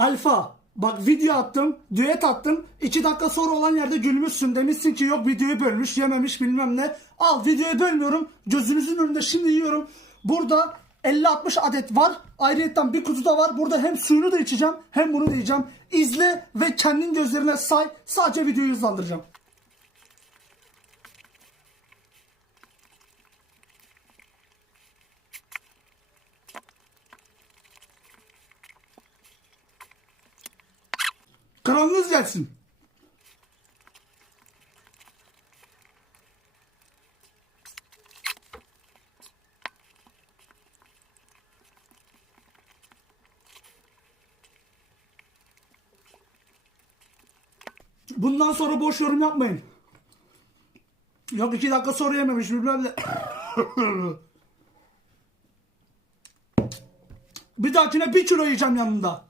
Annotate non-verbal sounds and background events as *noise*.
Alfa. Bak video attım, düet attım. 2 dakika sonra olan yerde gülmüşsün. Demişsin ki yok videoyu bölmüş, yememiş bilmem ne. Al videoyu bölmüyorum. Gözünüzün önünde şimdi yiyorum. Burada 50-60 adet var. Ayrıca bir kutu da var. Burada hem suyunu da içeceğim hem bunu da yiyeceğim. İzle ve kendin gözlerine say. Sadece videoyu hızlandıracağım. Kralınız gelsin. Bundan sonra boş yorum yapmayın. Yok iki dakika sonra yememiş bilmem ne. *coughs* Bir dahakine bir kilo yiyeceğim yanında.